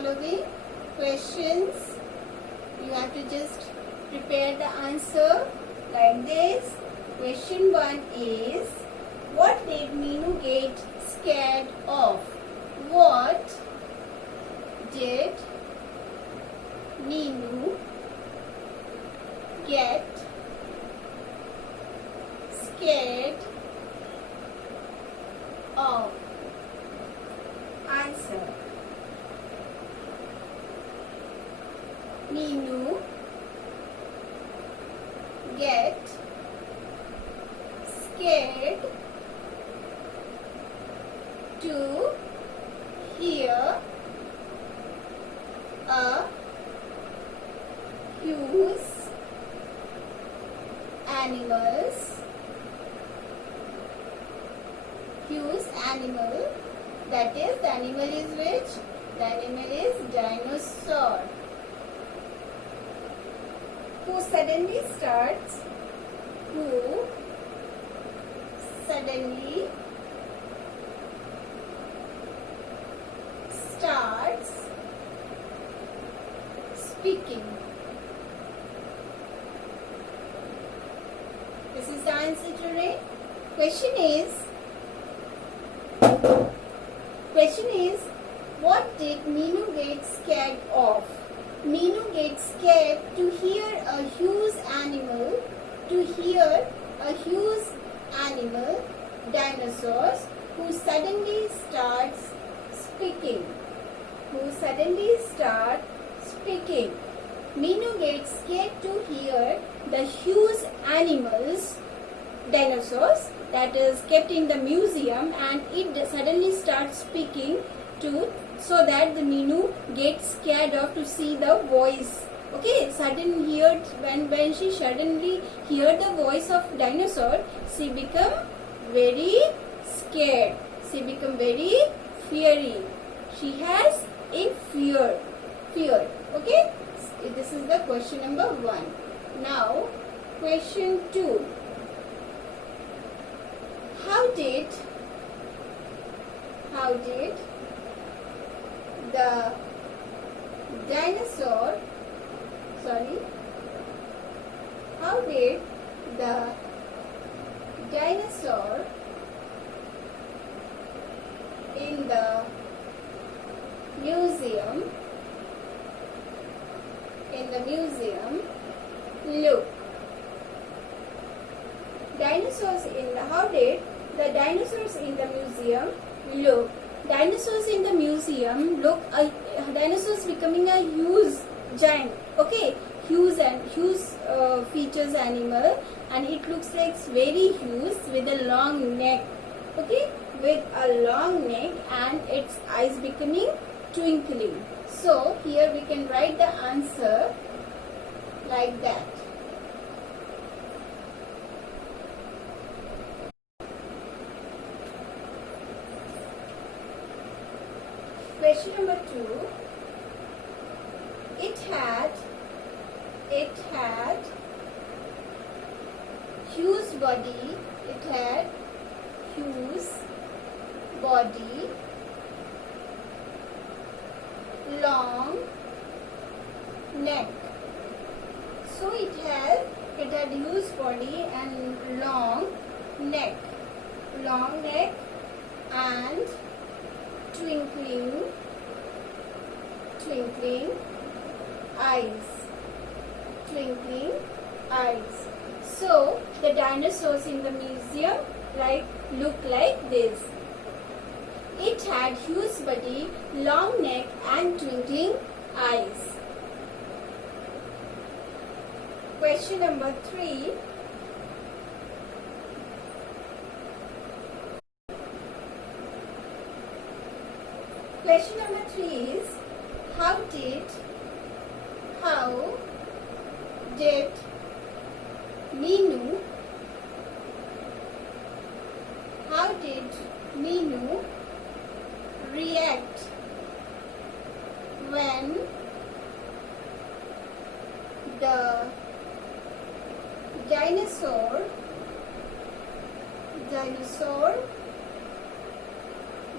following questions. You have to just prepare the answer like this. Question 1 is, what did Meenu get scared of? What did Meenu get scared of? Answer. Meenu get scared to hear a huge animal, that is, the animal is which? The animal is dinosaur, who suddenly starts speaking. This is the answer today. Question is, what did Meenu get scared of? Meenu gets scared to hear a huge animal, dinosaurs, who suddenly starts speaking. Meenu gets scared to hear the huge animals, dinosaurs, that is kept in the museum, and it suddenly starts speaking so that the Meenu gets scared of to see the voice. Okay, when she suddenly heard the voice of dinosaur, she become very scared. She become very fiery. She has a fear. Okay, this is the question number 1. Now, question 2. How did the dinosaur in the museum look? How did the dinosaurs in the museum look? Dinosaurs in the museum look, dinosaurs becoming a huge giant. Okay, huge features animal, and it looks like very huge with a long neck. Okay, with a long neck, and its eyes becoming twinkling. So here we can write the answer like that. Question number 2. It had huge body. Long neck. So it had huge body and long neck, and twinkling eyes. So the dinosaurs in the museum look like this. It had huge body, long neck, and twinkling eyes. Question number 3. Question number 3 is, how did Meenu react when the dinosaur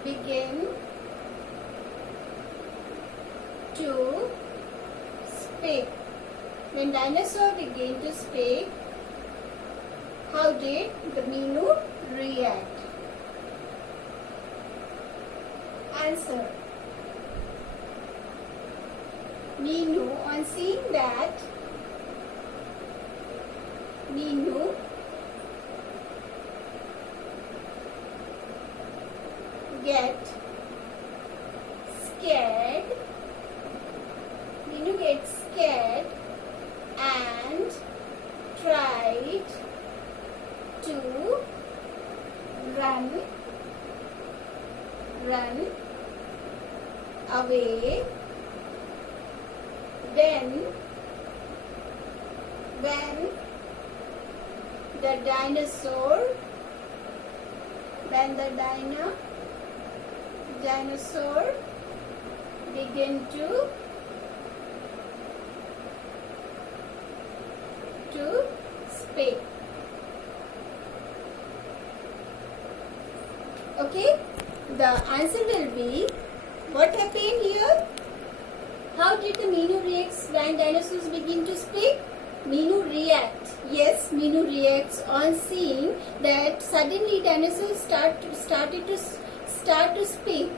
began to speak. When dinosaur began to speak, how did the Minu react? Answer. Minu, on seeing that, Minu get scared. Minu gets scared and tried to run away. When the dinosaur began to speak. Okay, the answer will be, what happened here? How did the Minu reacts when dinosaurs begin to speak? Minu reacts. Yes, Minu reacts on seeing that suddenly dinosaurs started to speak.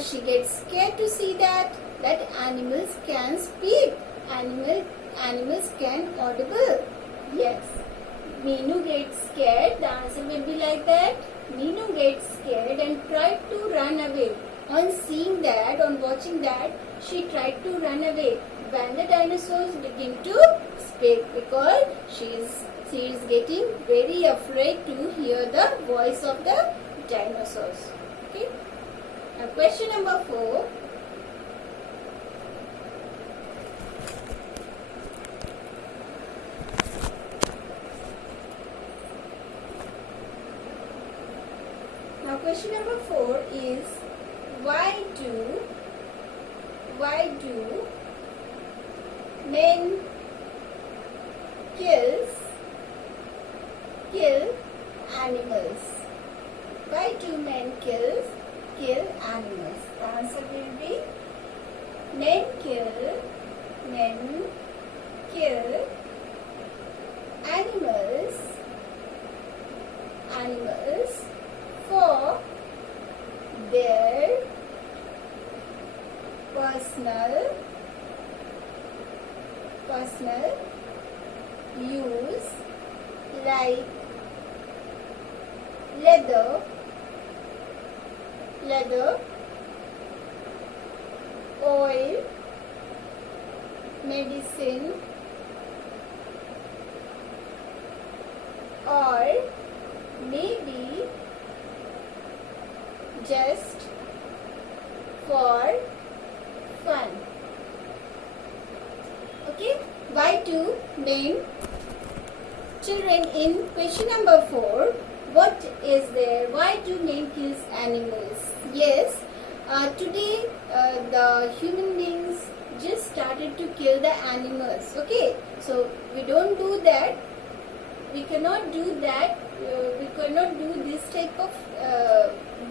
She gets scared to see that animals can speak. Animals can audible. Yes. Minu gets scared. The answer will be like that. Minu gets scared and tried to run away. On seeing that, on watching that, she tried to run away when the dinosaurs begin to speak, because she is getting very afraid to hear the voice of the dinosaurs. Okay. Now question number 4. Now question number 4 is, why do men kill animals? Why do men kill animals? The answer will be, men kill animals for their personal use, like leather, oil, medicine, or maybe just for fun. Okay, why do men? Children, in question number 4, what is there? Why do men kill animals? Yes, today the human beings just started to kill the animals. Okay, so we don't do that. We cannot do that. We cannot do this type of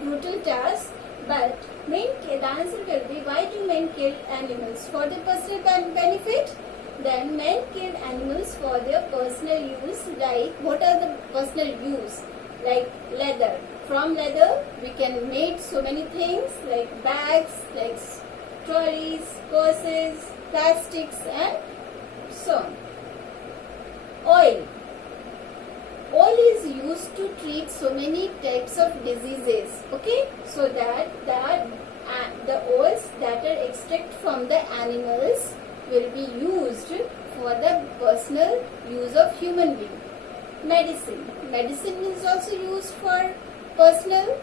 brutal task. But the answer will be, why do men kill animals? For their personal benefit? Then men kill animals for their personal use. Like, what are the personal use? Like leather. From leather we can make so many things, like bags, like trolleys, purses, plastics, and so on. Oil. Oil is used to treat so many types of diseases. Okay, so that the oils that are extracted from the animals will be used for the personal use of human being. Medicine. Medicine is also used for personal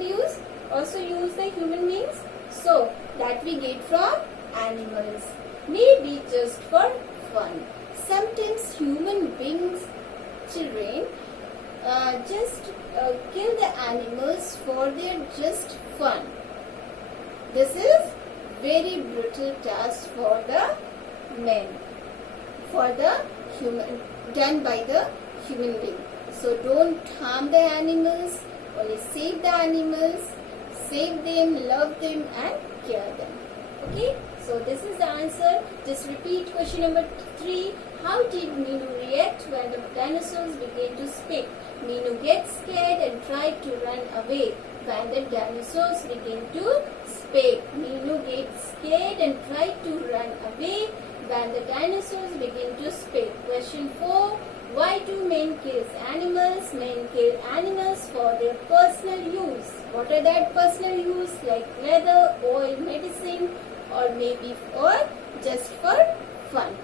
use. Also use the human beings. So that we get from animals. Maybe just for fun. Sometimes human beings, children, just kill the animals for their just fun. This is very brutal task for the men, for the human, done by the human being. So don't harm the animals, only save the animals, save them, love them and care them. Okay, So this is the answer. Just repeat question number 3. How did Meenu react when the dinosaurs began to speak? Meenu gets scared and tried to run away when the dinosaurs began to speak. Meenu gets scared and tried to run away when the dinosaurs begin to speak. Question 4. Why do men kill animals? Men kill animals for their personal use. What are that personal use? Like leather, oil, medicine, or maybe for just for fun.